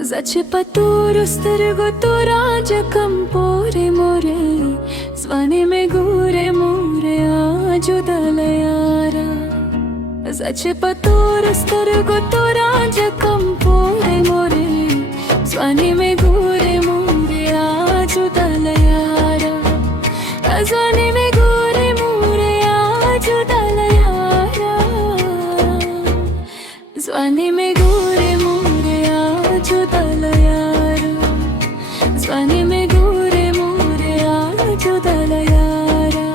Zacipaturusturguturajakampore more Zvani me gure more ajudalayara Zacipaturusturguturajakampore more Zvani me gure more ajudalayara Zvani me gure more ajudalayara Zvani me gure more ajudalayara Zvani me gure more ajudalayara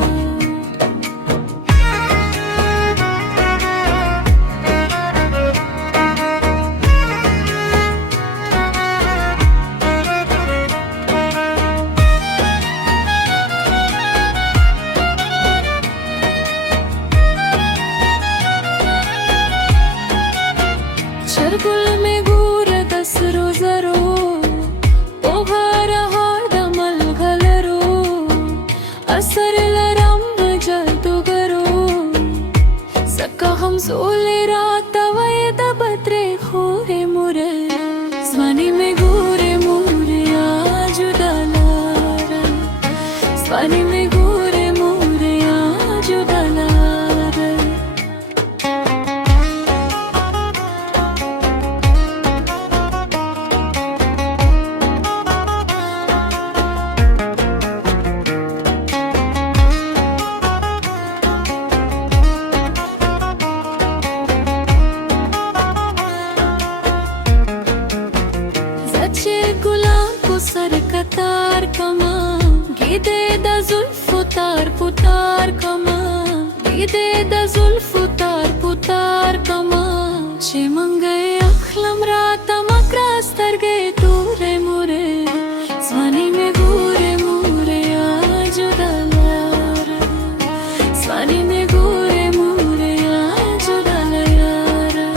Chargul me gure dasro zaro Oghara hardamal ghalaro Asarla ram jaltu garo Sakka hum sole raat vayda batre khore mure Zvani me gure mure ajudalara Zvani me gure mure ajudalara Gulam ko sar katar kama Gide da zulfutar putar kama Gide da zulfutar putar kama Chemangay akhlam rata makras targe ture mure Zvani me gure mure ajudalayara Zvani me gure mure ajudalayara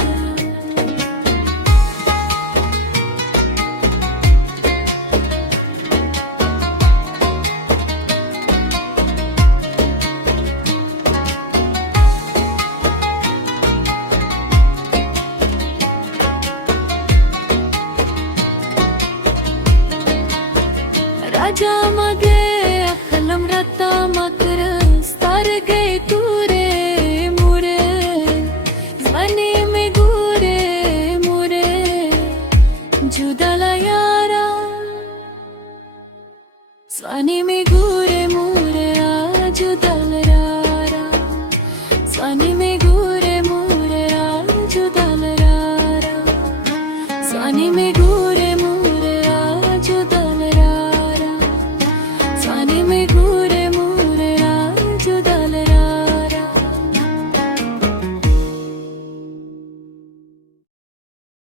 Raja mage akhlam rata makras targe ture mure Zvani me gure mure judalayara Zvani me gure mure ajudalayara Zvani me gure mure ajudalayara Zvani me gure